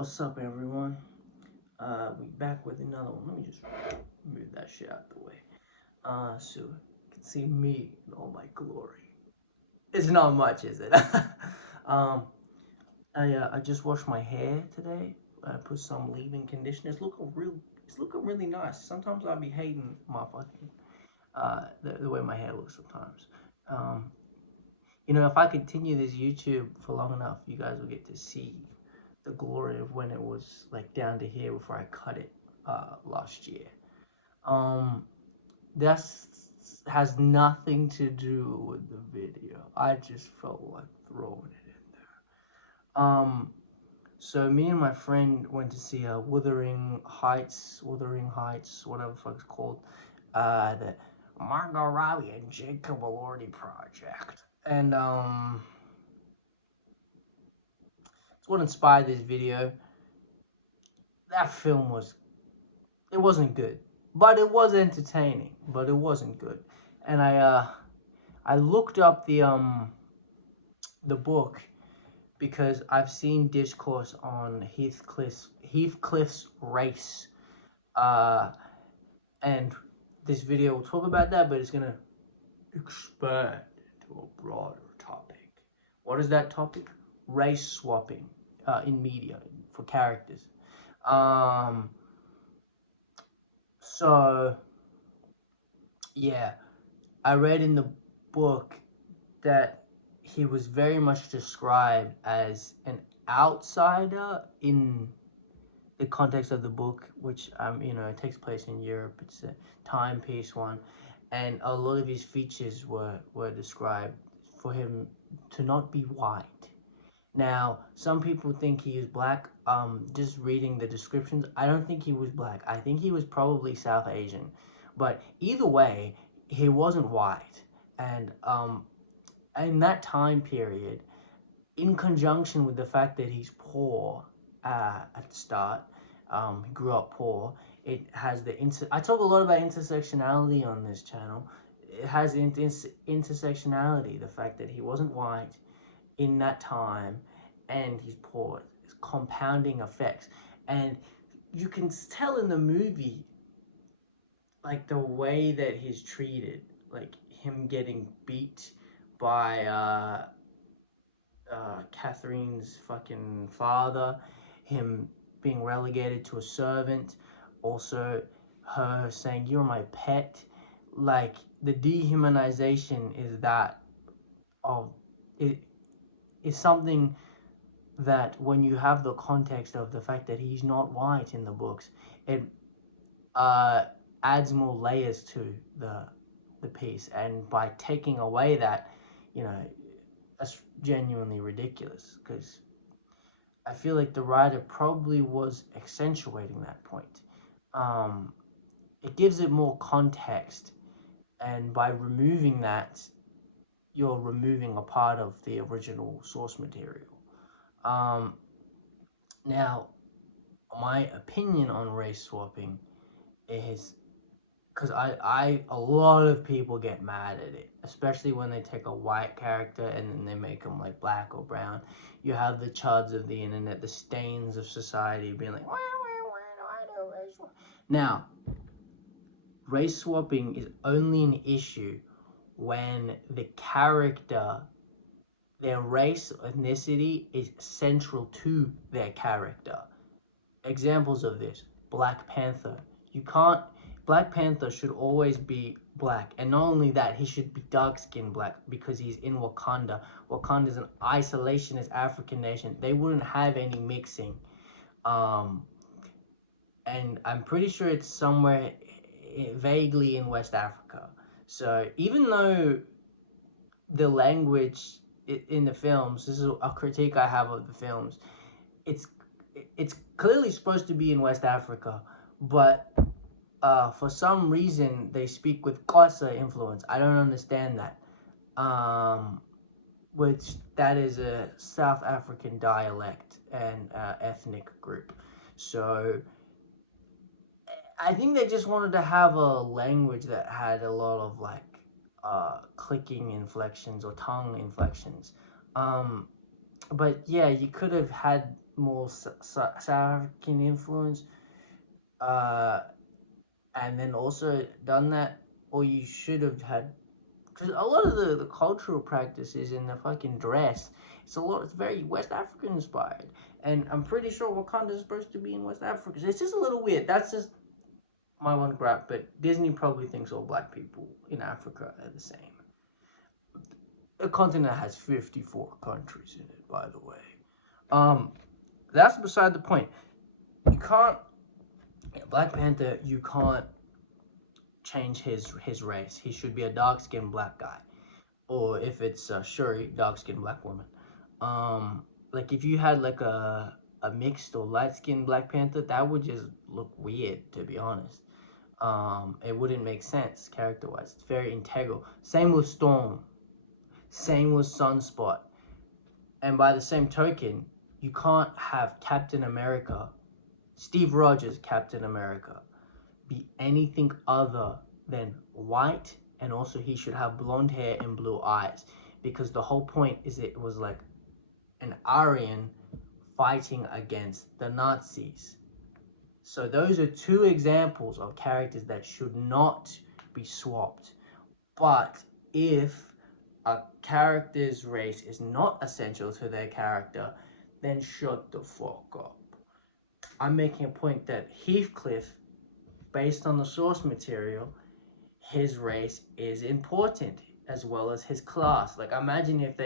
What's up, everyone? We back with another one. Let me just move that shit out the way. So you can see me in all my glory. It's not much, is it? um, I just washed my hair today. I put some leave-in conditioner. It's looking really nice. Sometimes I'll be hating my fucking the way my hair looks sometimes. Um, if I continue this YouTube for long enough, you guys will get to see the glory of when it was like down to here before I cut it last year. Um, this has nothing to do with the video. I just felt like throwing it in there. So me and my friend went to see Wuthering Heights, whatever the fuck it's called, the Margot Robbie and Jacob Elordi project, and it's what inspired this video. That film it wasn't good, but it was entertaining, but it wasn't good. And I looked up the book because I've seen discourse on Heathcliff's Race, and this video will talk about that, but it's gonna expand into a broader topic. What is that topic? Race swapping in media for characters. So yeah, I read in the book that he was very much described as an outsider in the context of the book, which it takes place in Europe. It's a timepiece one, and a lot of his features were described for him to not be white. Now, some people think he is black. Just reading the descriptions, I don't think he was black. I think he was probably South Asian, but either way, he wasn't white. And in that time period, in conjunction with the fact that he's poor at the start, he grew up poor. It has I talk a lot about intersectionality on this channel. It has intersectionality, the fact that he wasn't white in that time and he's poor. It's compounding effects. And you can tell in the movie, like the way that he's treated, like him getting beat by Catherine's fucking father, him being relegated to a servant, also her saying, "You're my pet." Like the dehumanization of it is something that when you have the context of the fact that he's not white in the books, it adds more layers to the piece. And by taking away that, that's genuinely ridiculous, because I feel like the writer probably was accentuating that point. It gives it more context, and by removing that, you're removing a part of the original source material. Now, my opinion on race swapping is, because a lot of people get mad at it, especially when they take a white character and then they make them like black or brown. You have the chuds of the internet, the stains of society being like, why do I do race swap? Now, race swapping is only an issue when the character, their race, ethnicity is central to their character. Examples of this: Black Panther. Black Panther should always be black, and not only that, he should be dark-skinned black because he's in Wakanda. Wakanda is an isolationist African nation. They wouldn't have any mixing, and I'm pretty sure it's somewhere vaguely in West Africa. So even though the language in the films, this is a critique I have of the films, it's clearly supposed to be in West Africa, but for some reason they speak with Xhosa influence. I don't understand that. Which that is a South African dialect and ethnic group. So I think they just wanted to have a language that had a lot of like clicking inflections or tongue inflections. But yeah, you could have had more South African influence, and then also done that, or you should have had, because a lot of the cultural practices in the fucking dress, it's very West African inspired, and I'm pretty sure Wakanda is supposed to be in West Africa. So it's just a little weird. That's just my one gripe, but Disney probably thinks all black people in Africa are the same. A continent has 54 countries in it, by the way. That's beside the point. You can't, Black Panther, you can't change his race. He should be a dark skinned black guy, or if it's Shuri, dark skinned black woman. Like if you had like a mixed or light skinned Black Panther, that would just look weird, to be honest. It wouldn't make sense character wise. It's very integral. Same with Storm. Same with Sunspot. And by the same token, you can't have Captain America, Steve Rogers, Captain America, be anything other than white, and also he should have blonde hair and blue eyes, because the whole point is it was like an Aryan fighting against the Nazis. So those are two examples of characters that should not be swapped. But if a character's race is not essential to their character, then shut the fuck up. I'm making a point that Heathcliff, based on the source material, his race is important as well as his class. Like imagine if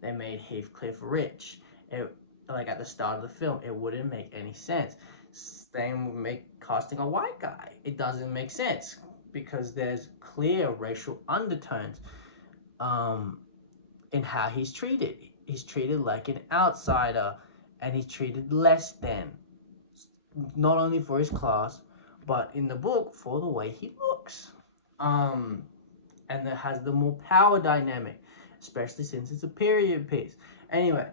they made Heathcliff rich, like at the start of the film, it wouldn't make any sense. Same would make casting a white guy. It doesn't make sense because there's clear racial undertones in how he's treated. He's treated like an outsider, and he's treated less than, not only for his class, but in the book for the way he looks. And that has the more power dynamic, especially since it's a period piece. Anyway,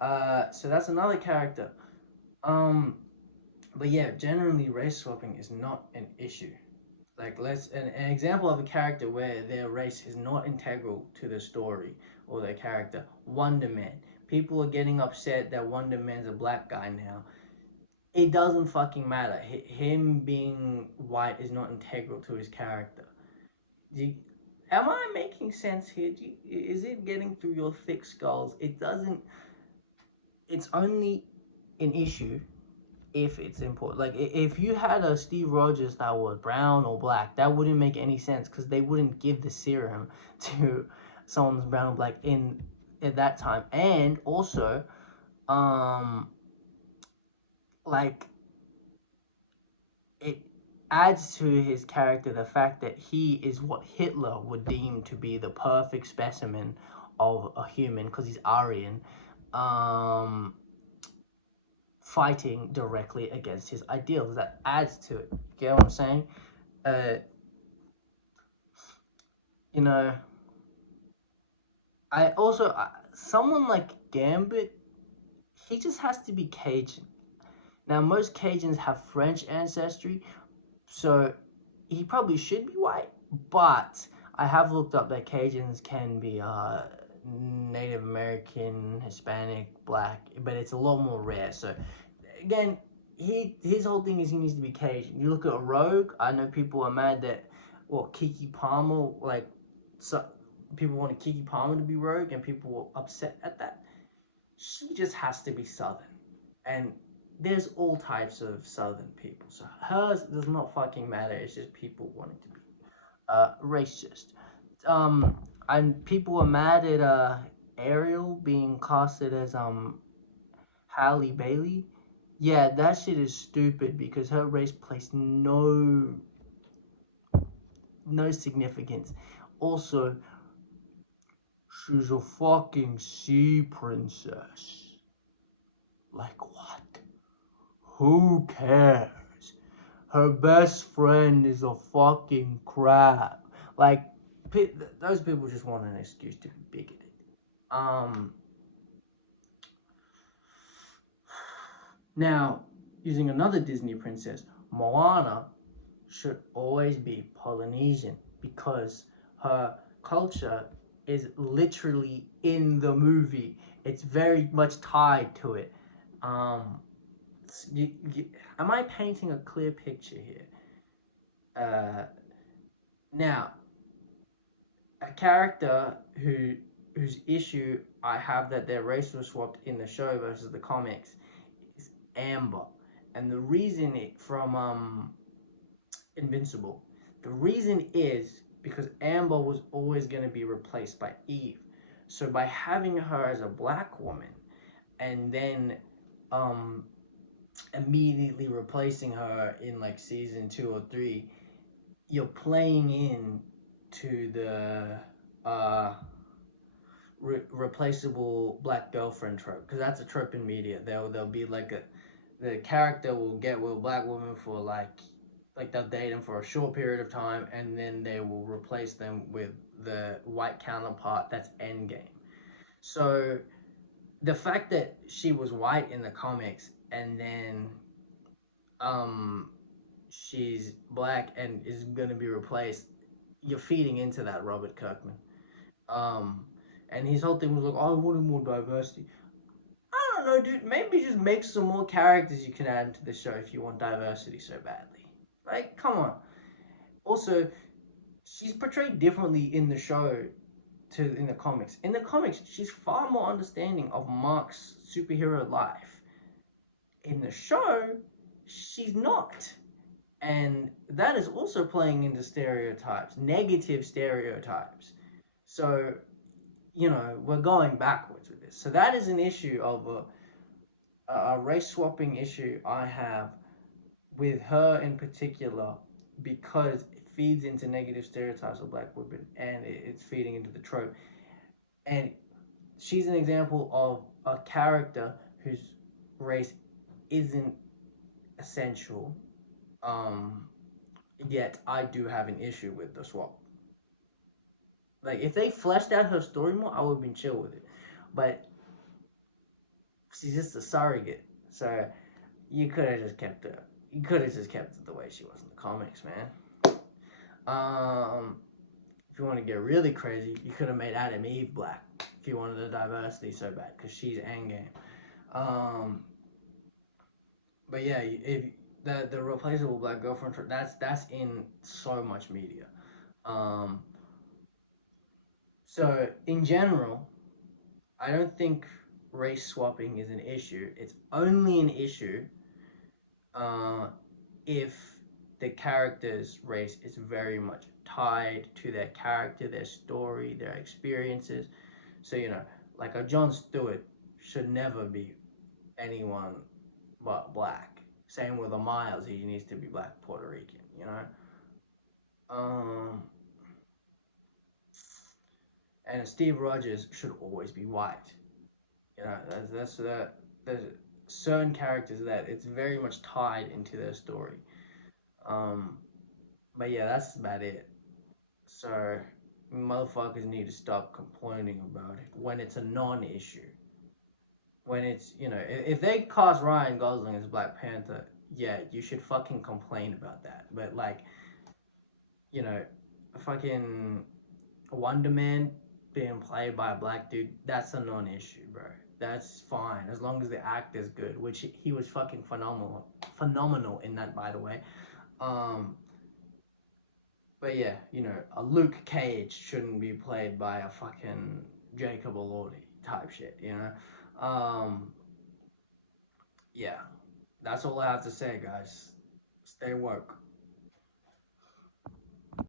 so that's another character. But yeah, generally race swapping is not an issue. Like an example of a character where their race is not integral to the story or their character. Wonder Man. People are getting upset that Wonder Man's a black guy now. It doesn't fucking matter. Him being white is not integral to his character. Am I making sense here? Is it getting through your thick skulls? It doesn't. It's only an issue if it's important. Like if you had a Steve Rogers that was brown or black, that wouldn't make any sense because they wouldn't give the serum to someone that's brown or black in at that time. And also, like it adds to his character the fact that he is what Hitler would deem to be the perfect specimen of a human because he's Aryan. Fighting directly against his ideals. That adds to it. Get what I'm saying? You know, I also someone like Gambit, he just has to be Cajun. Now most Cajuns have French ancestry, so he probably should be white. But I have looked up that Cajuns can be Native American, Hispanic, black, but it's a lot more rare. So again, his whole thing is he needs to be Cajun. You look at Rogue. I know people are mad that Keke Palmer, like, so people wanted Keke Palmer to be Rogue, and people were upset at that. She just has to be Southern, and there's all types of Southern people. So hers does not fucking matter. It's just people wanting to be racist. And people are mad at Ariel being casted as Halle Bailey. Yeah, that shit is stupid because her race placed no significance. Also, she's a fucking sea princess. Like what? Who cares? Her best friend is a fucking crab. Like, those people just want an excuse to be bigoted. Now, using another Disney princess, Moana should always be Polynesian because her culture is literally in the movie. It's very much tied to it. Um, am I painting a clear picture here? Uh, Now, a character whose issue I have that they're racial swapped in the show versus the comics is Amber, and the reason it from Invincible, the reason is because Amber was always going to be replaced by Eve. So by having her as a black woman and then um immediately replacing her in like season 2 or 3, you're playing in to the uh replaceable black girlfriend trope, because that's a trope in media. They'll be like the character will get with a black woman for like they'll date them for a short period of time, and then they will replace them with the white counterpart that's Endgame. So the fact that she was white in the comics and then um she's black and is gonna be replaced, you're feeding into that Robert Kirkman. Um, and his whole thing was like, oh, I wanted more diversity. I don't know, dude. Maybe just make some more characters you can add into the show if you want diversity so badly. Like, come on. Also, she's portrayed differently in the show to in the comics. In the comics, she's far more understanding of Mark's superhero life. In the show, she's not. And that is also playing into stereotypes, negative stereotypes. So, we're going backwards with this. So that is an issue of a race swapping issue I have with her in particular, because it feeds into negative stereotypes of black women and it's feeding into the trope. And she's an example of a character whose race isn't essential. Um, Yet I do have an issue with the swap. Like if they fleshed out her story more, I would have been chill with it. But she's just a surrogate, so you could have just kept her. You could have just kept it the way she was in the comics, man. If you want to get really crazy, you could have made Adam Eve black if you wanted the diversity so bad, because she's Endgame. But yeah, if the replaceable black girlfriend, that's in so much media. Um, so in general, I don't think race swapping is an issue. It's only an issue uh, if the character's race is very much tied to their character, their story, their experiences. So, like a Jon Stewart should never be anyone but black. Same with a Miles, he needs to be black Puerto Rican. Um, and Steve Rogers should always be white. There's certain characters that it's very much tied into their story. Um, but yeah, that's about it. So motherfuckers need to stop complaining about it when it's a non-issue. When it's if they cast Ryan Gosling as Black Panther, yeah, you should fucking complain about that. But like you know, fucking Wonder Man being played by a black dude, that's a non-issue, bro. That's fine as long as the actor's good, which he was fucking phenomenal in that, by the way. Um, but yeah, a Luke Cage shouldn't be played by a fucking Jacob Elordi type shit. Yeah, that's all I have to say, guys. Stay woke.